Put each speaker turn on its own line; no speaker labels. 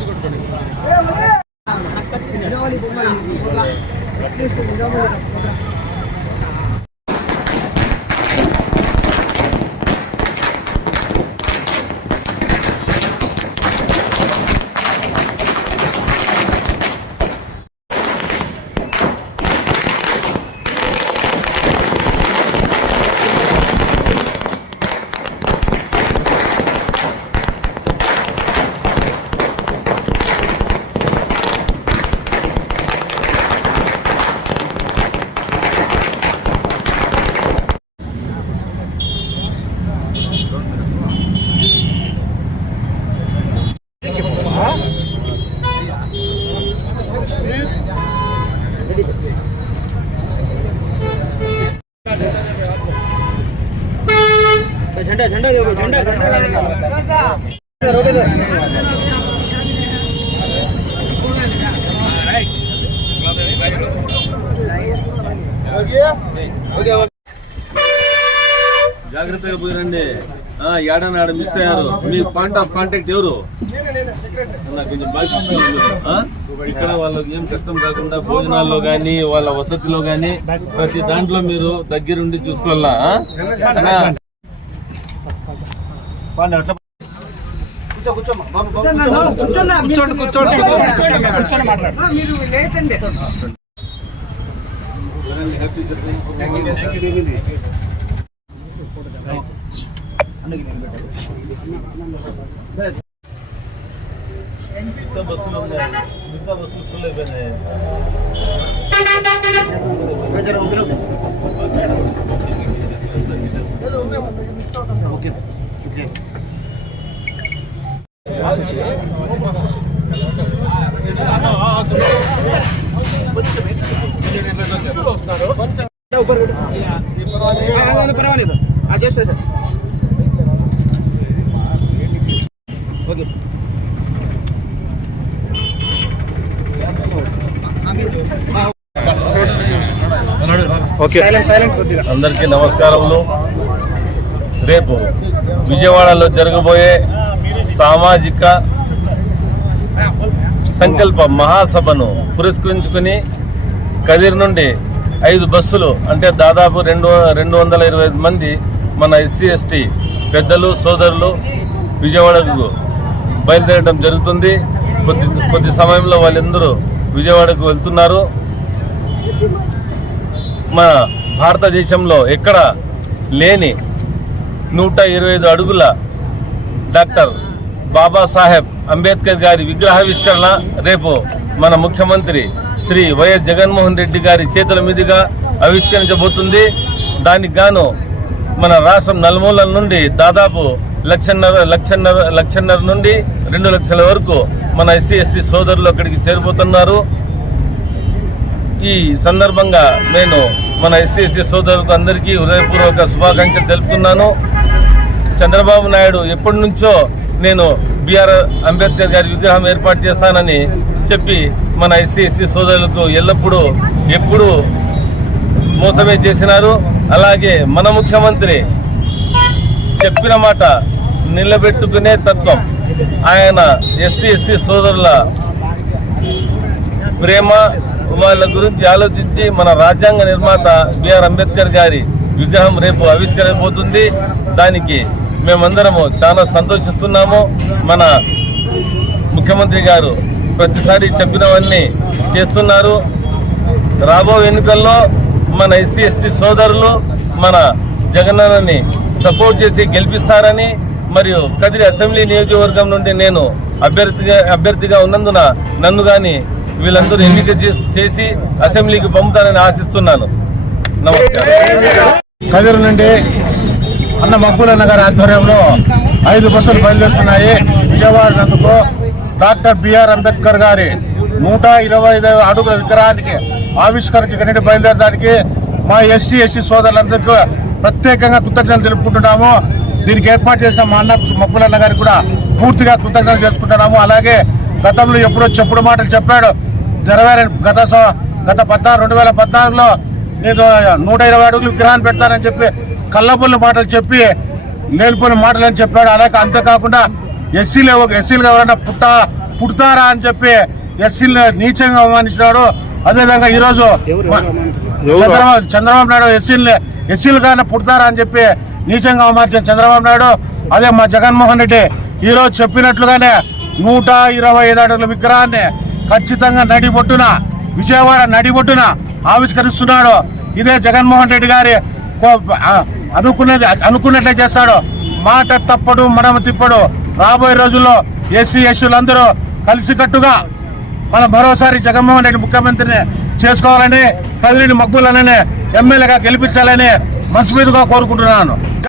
ಕೊಟ್ಕೊಂಡಿದ್ದೀನಿ ಜಾಲಿ ಬೊಮ್ಮ at least job झंडा झंडा देखो झंडा झंडा रोके दो ఓకే ఓకే
జాగ్రత్తగా పోయిరండి ఆ, ఏడన ఆడ మిస్ అయ్యారు మీ పాయింట్ ఆఫ్ కాంటాక్ట్ ఎవరు అన్న, కొంచెం బాగా చూసుకోండి మీరు. ఆ? ఇక్కడ వాళ్ళకి ఏం కష్టం కాకుండా భోజనాల్లో గానీ వాళ్ళ వసతిలో గానీ ప్రతి దాంట్లో మీరు దగ్గరుండి చూసుకోవాలా
కూర్చోండి కూర్చోండి కూర్చోండి మాట్లాడు
మీరు లేచండి
ఎవరండి హ్యాపీ జర్నీ? మిగతా బస్సులు ఉన్నాయి. మిగతా బస్సులు ఫుల్ అయిపోయినాయి
ఓకే ఓకే పర్వాలేదు అది చేస్తా సార్ ఓకే ఓకే
అందరికీ నమస్కారములు. రేపు విజయవాడలో జరగబోయే సామాజిక సంకల్ప మహాసభను పురస్కరించుకుని కదిరి నుండి ఐదు బస్సులు అంటే దాదాపు రెండు రెండు వందల ఇరవై ఐదు మంది మన ఎస్సీ ఎస్టీ పెద్దలు సోదరులు విజయవాడకు బయలుదేరడం జరుగుతుంది. కొద్ది కొద్ది సమయంలో వాళ్ళందరూ విజయవాడకు వెళ్తున్నారు. మన భారతదేశంలో ఎక్కడ లేని నూట ఇరవై ఐదు అడుగుల డాక్టర్ బాబాసాహెబ్ అంబేద్కర్ గారి విగ్రహావిష్కరణ రేపు మన ముఖ్యమంత్రి శ్రీ వైఎస్ జగన్మోహన్ రెడ్డి గారి చేతుల మీదుగా ఆవిష్కరించబోతుంది. దానికి గాను మన రాష్ట్రం నలుమూలల నుండి దాదాపు లక్షన్నర లక్షన్నర లక్షన్నర నుండి రెండు లక్షల వరకు మన ఎస్సీ ఎస్టీ సోదరులు అక్కడికి చేరిపోతున్నారు. ఈ సందర్భంగా నేను మన ఎస్సీ ఎస్టీ సోదరులకు అందరికీ హృదయపూర్వక శుభాకాంక్షలు తెలుపుతున్నాను. చంద్రబాబు నాయుడు ఎప్పటి నుంచో నేను బిఆర్ అంబేద్కర్ గారి విగ్రహం ఏర్పాటు చేస్తానని చెప్పి మన ఎస్సీ ఎస్సీ సోదరులకు ఎల్లప్పుడూ ఎప్పుడూ మోసమే చేసినారు. అలాగే మన ముఖ్యమంత్రి చెప్పిన మాట నిలబెట్టుకునే తత్వం. ఆయన ఎస్సీ ఎస్సీ సోదరుల ప్రేమ వాళ్ళ గురించి ఆలోచించి మన రాజ్యాంగ నిర్మాత బిఆర్ అంబేద్కర్ గారి విగ్రహం రేపు ఆవిష్కరించబోతుంది దానికి మేమందరము చాలా సంతోషిస్తున్నాము. మన ముఖ్యమంత్రి గారు ప్రతిసారి చెప్పినవన్నీ చేస్తున్నారు. రాబో ఎన్నికల్లో మన ఎస్సీ ఎస్టీ సోదరులు మన జగనన్నని సపోర్ట్ చేసి గెలిపిస్తారని మరియు కదిరి అసెంబ్లీ నియోజకవర్గం నుండి నేను అభ్యర్థిగా అభ్యర్థిగా ఉన్నందున నన్ను కానీ వీళ్ళందరూ ఎన్నిక చేసి అసెంబ్లీకి పంపుతారని ఆశిస్తున్నాను. నమస్కారం.
కదిరి నుండి అన్న మక్బూలన్న గారి ఆధ్వర్యంలో ఐదు బస్సులు బయలుదేరుతున్నాయి. విజయవాడ నందుకు డాక్టర్ బిఆర్ అంబేద్కర్ గారి నూట ఇరవై ఐదు అడుగుల విగ్రహానికి ఆవిష్కరణకి నుండి బయలుదేరడానికి మా ఎస్సీ ఎస్సీ సోదరులందరికీ ప్రత్యేకంగా కృతజ్ఞతలు తెలుపుకుంటున్నాము. దీనికి ఏర్పాటు చేసిన మా అన్న మక్బులన్న గారికి కూడా పూర్తిగా కృతజ్ఞతలు చేసుకుంటున్నాము. అలాగే గతంలో ఎప్పుడో చెప్పుడు మాటలు చెప్పాడు. నెరవేరని గత గత పద్నాలుగు రెండు వేల పద్నాలుగులో నేను నూట ఇరవై అడుగులు విగ్రహాన్ని పెడతానని చెప్పి కళ్ళబొల్లి మాటలు చెప్పి లేనిపోయిన మాటలు అని చెప్పాడు. అలాగే అంతేకాకుండా ఎస్సీలు ఎస్సీలుగా ఎవరైనా పుట్ట పుడతారా అని చెప్పి ఎస్సీలు నీచంగా అవమానించినాడు. అదేవిధంగా ఈరోజు చంద్రబాబు చంద్రబాబు నాయుడు ఎస్సీలు ఎస్సీలుగానే పుడతారా అని చెప్పి నీచంగా అమర్చిన చంద్రబాబు నాయుడు అదే మా జగన్మోహన్ రెడ్డి ఈ రోజు చెప్పినట్లుగానే నూట ఇరవై ఐదు అడుగుల విగ్రహాన్ని ఖచ్చితంగా నడిబొట్టున విజయవాడ నడిబొట్టున ఆవిష్కరిస్తున్నాడు. ఇదే జగన్మోహన్ రెడ్డి గారి కో- అనుకున్నది అనుకున్నట్లే చేస్తాడు. మాట తప్పడు మడమ తిప్పడు. రాబోయే రోజుల్లో ఎస్సీ ఎస్సీలందరూ కలిసికట్టుగా మన మరోసారి జగన్మోహన్ రెడ్డి ముఖ్యమంత్రిని చేసుకోవాలని కదిలిని మగ్గులనని ఎమ్మెల్యేగా గెలిపించాలని మనస్ఫూర్తిగా కోరుకుంటున్నాను.